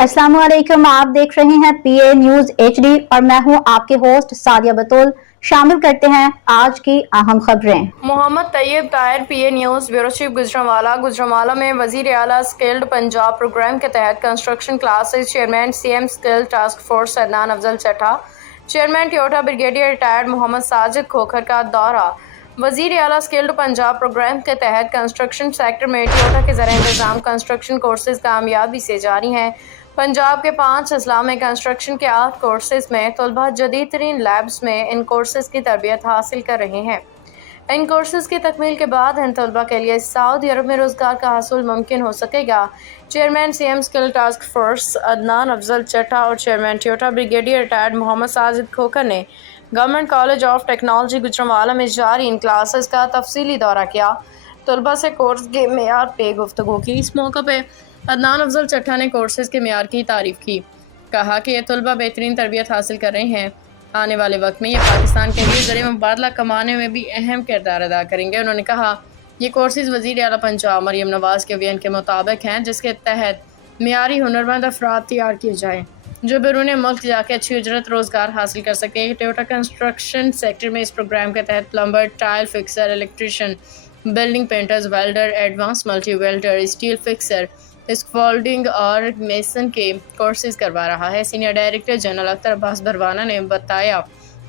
अस्सलाम वालेकुम, आप देख रहे हैं पीए न्यूज एचडी और मैं हूं आपके होस्ट सादिया बतूल। शामिल करते हैं आज की अहम खबरें। Mohammad Tayyab Tahir, PA news bureau chief, Gujranwala में वजीर आला स्किल्ड पंजाब प्रोग्राम के तहत construction classes, chairman CM skill task force Adnan Afzal Chatta, chairman Toyota brigadier retired Mohammad Sajid Khokhar का दौरा। वजीर आला स्किल्ड पंजाब प्रोग्राम के तहत कंस्ट्रक्शन सेक्टर में टोयोटा के ज़रिए इंतजाम कंस्ट्रक्शन कोर्सेज कामयाबी से जारी हैं। पंजाब के 5 अजला में कंस्ट्रक्शन के 8 कोर्सेज में तलबा जदीद तरीन लैब्स में इन कोर्सेज की तरबियत हासिल कर रहे हैं। इन कोर्सेज की तकमील के बाद इन तलबा के लिए सऊदी अरब में रोज़गार का हासिल मुमकिन हो सकेगा। Chairman CM skill task force Adnan Afzal Chatta और chairman Toyota brigadier retired Mohammad Sajid Khokhar ने government college of technology Gujranwala में जारी इन क्लासेस का तफसीली दौरा किया, तलबा से कोर्स के मेयार पे गुफ्तगू की। इस मौके पे अदनान अफजल चट्टा ने कोर्सेज के मेयार की तारीफ की, कहा कि ये तलबा बेहतरीन तरबियत हासिल कर रहे हैं। आने वाले वक्त में ये पाकिस्तान के लिए ज़रिए मुबादला कमाने में भी अहम किरदार अदा करेंगे। उन्होंने कहा ये कोर्सेज वज़ीर आला पंजाब मरियम नवाज़ के विजन के मुताबिक हैं, जिसके तहत मियारी हुनरमंद अफराद तैयार किए जाएँ जो बैरून मुल्क जाके अच्छी उजरत रोज़गार हासिल कर सके। टोयोटा कंस्ट्रक्शन सेक्टर में इस प्रोग्राम के तहत plumber, tile fixer, electrician, building painters, welder, advance multi welder, steel fixer, scolding और मेसन के कोर्सेज करवा रहा है। Senior director general Akhtar Abbas Barwana ने बताया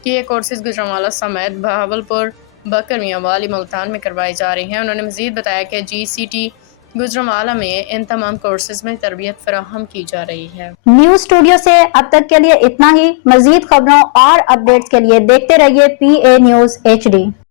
कि ये कोर्सेज गुजरांवाला समेत बहावलपुर, बकर मियांवाली, मुल्तान में करवाए जा रहे हैं। उन्होंने मज़ीद बताया कि GCT गुजरांवाला में इन तमाम कोर्सेज में तरबियत फराहम की जा रही है। न्यूज स्टूडियो से अब तक के लिए इतना ही। मजीद खबरों और अपडेट्स के लिए देखते रहिए पीए न्यूज HD।